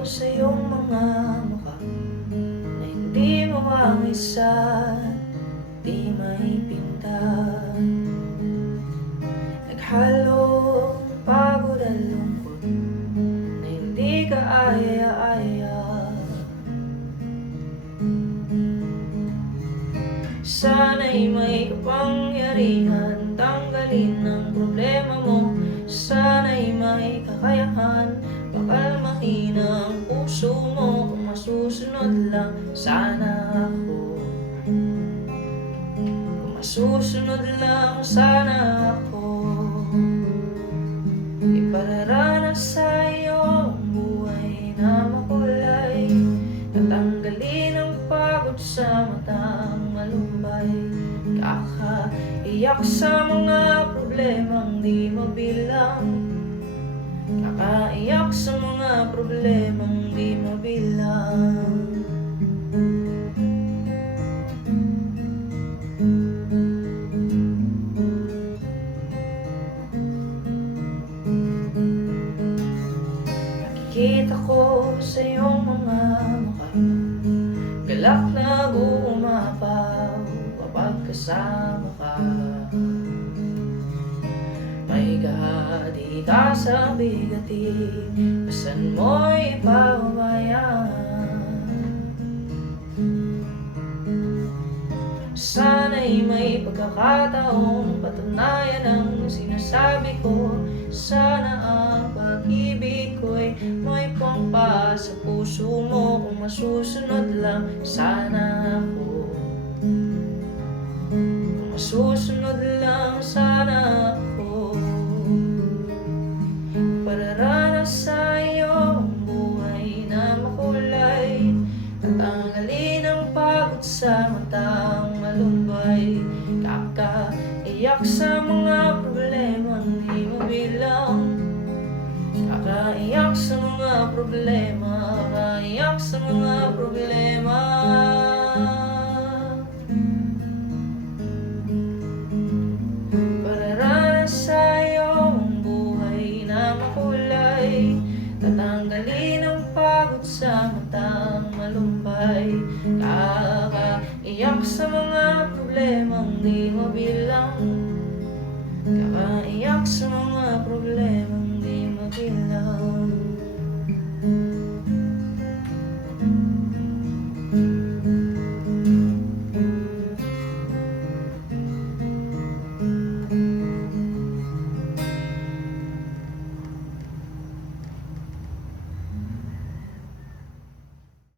sa iyong mga mukha na hindi mawangisan, di maipinta. Naghalong pagod at lungkot na hindi ka aya-aya. Sana'y may kapangyarihan tanggalin ang problema mo. Sana'y may kakayahan pakalmahin ang puso mo. Kung masusunod lang sana ako, kung masusunod lang sana ako, ipararanas sa iyo ang buhay na makulay. Tatanggalin ang pagod sa matang malumbay. Kakaiyak sa mga problemang di mabilang. Kakaiyak sa mga problemang di mabilang. Nakikita ko sa iyong mga mukha galak na gumapaw kapag kasama ka. May kahati ka sa bigatin, pasan mo'y pababayaan. Sana'y may pagkakataong patunayan ang sinasabi ko. Sana ang pag-ibig ko'y may pangpa sa puso mo. Kung masusunod lang sana ako, kung masusunod lang sana ako, pararanas sa iyo ang buhay na makulay. Tatanggalin ang pagod sa matang malumbay. Kakaiyak sa mga problemang di mabilang. Kakaiyak sa mga problema, kakaiyak sa mga problema. Pararanas sa iyo ang buhay na makulay. Tatanggalin ang pagod sa matang malumbay. Kakaiyak sa mga problemang di mabilang. Kakaiyak sa mga problemang di mabilang.